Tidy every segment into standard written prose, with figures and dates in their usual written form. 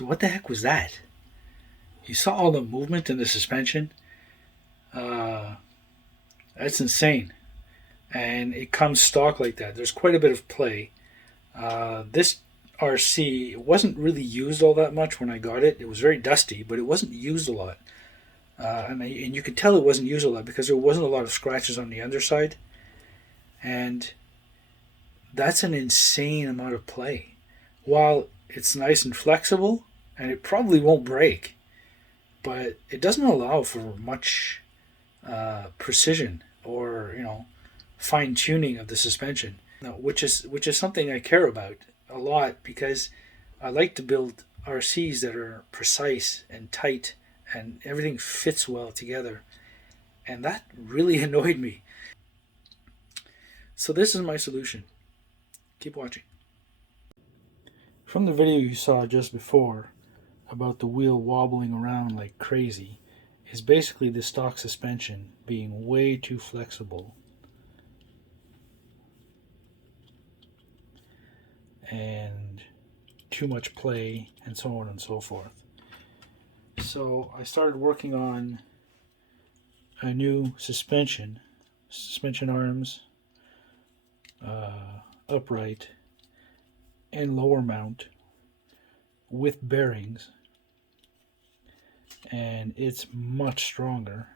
So what the heck was that? You saw all the movement in the suspension? Uh, that's insane. And it comes stock like that. There's quite a bit of play. This RC wasn't really used all that much when I got it. It was very dusty, but it wasn't used a lot. And you could tell it wasn't used a lot because there wasn't a lot of scratches on the underside. And that's an insane amount of play. While it's nice and flexible, and it probably won't break, but it doesn't allow for much precision or fine tuning of the suspension, which is something I care about a lot because I like to build RCs that are precise and tight and everything fits well together. And that really annoyed me. So this is my solution. Keep watching. From the video you saw just before about the wheel wobbling around like crazy is basically the stock suspension being way too flexible and too much play and so on and so forth. So I started working on a new suspension arms, upright and lower mount with bearings, and it's much stronger.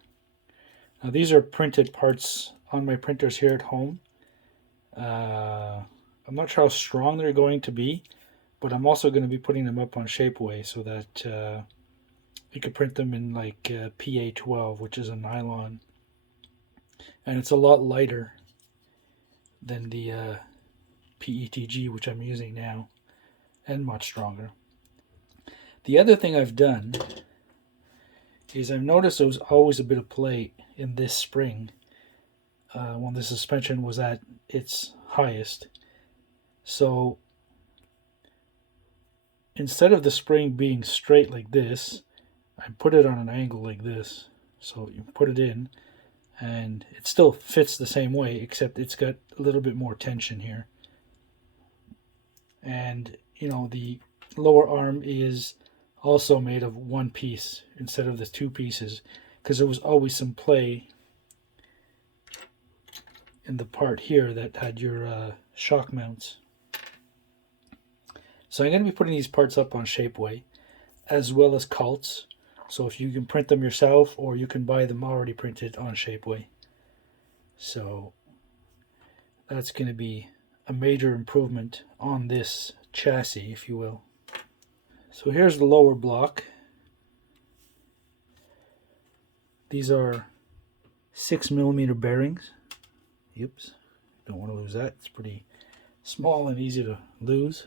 Now these are printed parts on my printers here at home. I'm not sure how strong they're going to be, but I'm also going to be putting them up on Shapeways so that you could print them in like PA12, which is a nylon, and it's a lot lighter than the PETG, which I'm using now, and much stronger. The other thing I've done is I've noticed there was always a bit of play in this spring when the suspension was at its highest. So instead of the spring being straight like this, I put it on an angle like this. So you put it in and it still fits the same way, except it's got a little bit more tension here. And the lower arm is also made of one piece instead of the two pieces, because there was always some play in the part here that had your shock mounts. So I'm going to be putting these parts up on Shapeway as well as cults. So if you can print them yourself, or you can buy them already printed on Shapeway. So that's going to be a major improvement on this chassis, if you will. So here's the lower block. These are 6mm bearings. Oops, don't want to lose that. It's pretty small and easy to lose.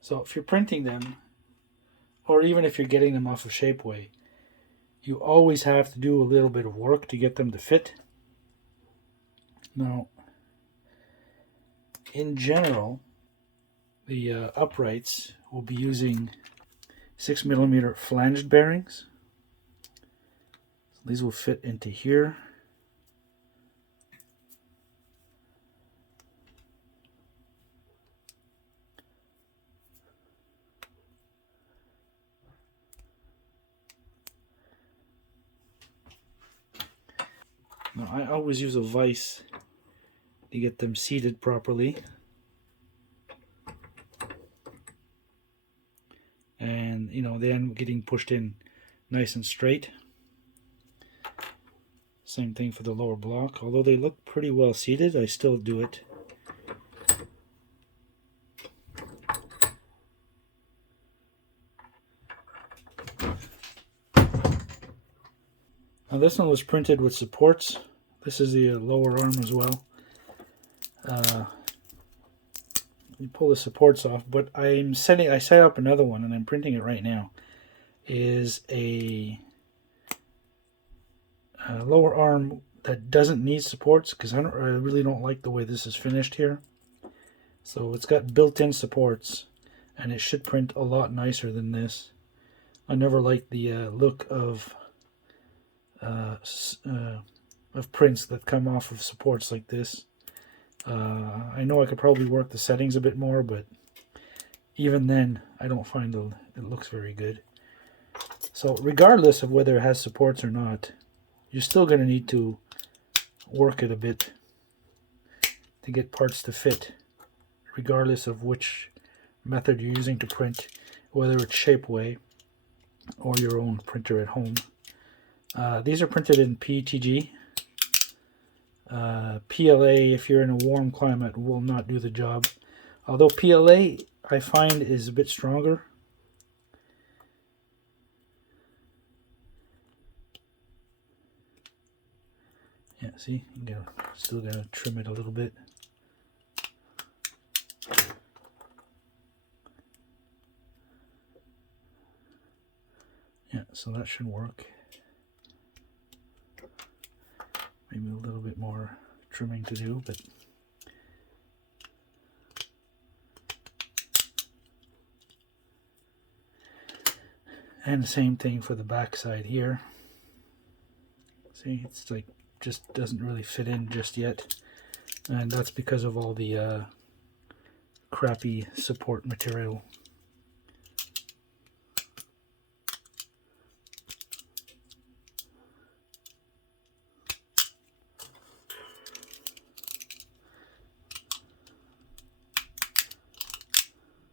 So if you're printing them, or even if you're getting them off of Shapeway, you always have to do a little bit of work to get them to fit. Now, in general, the uprights will be using 6mm flanged bearings. So these will fit into here. Now, I always use a vise to get them seated properly. And, they end up getting pushed in nice and straight. Same thing for the lower block. Although they look pretty well seated, I still do it. Now this one was printed with supports. This is the lower arm as well. You pull the supports off, but I set up another one, and I'm printing it right now. Is a lower arm that doesn't need supports, because I really don't like the way this is finished here. So it's got built-in supports, and it should print a lot nicer than this. I never liked the look of of prints that come off of supports like this. I know I could probably work the settings a bit more, but even then, I don't find it looks very good. So regardless of whether it has supports or not, you're still going to need to work it a bit to get parts to fit, regardless of which method you're using to print, whether it's Shapeway or your own printer at home. These are printed in PETG. PLA, if you're in a warm climate, will not do the job. Although PLA, I find, is a bit stronger. Yeah, see, you still gotta trim it a little bit. Yeah, so that should work. Maybe a little bit more trimming to do, but and the same thing for the back side here. See, it's like just doesn't really fit in just yet, and that's because of all the crappy support material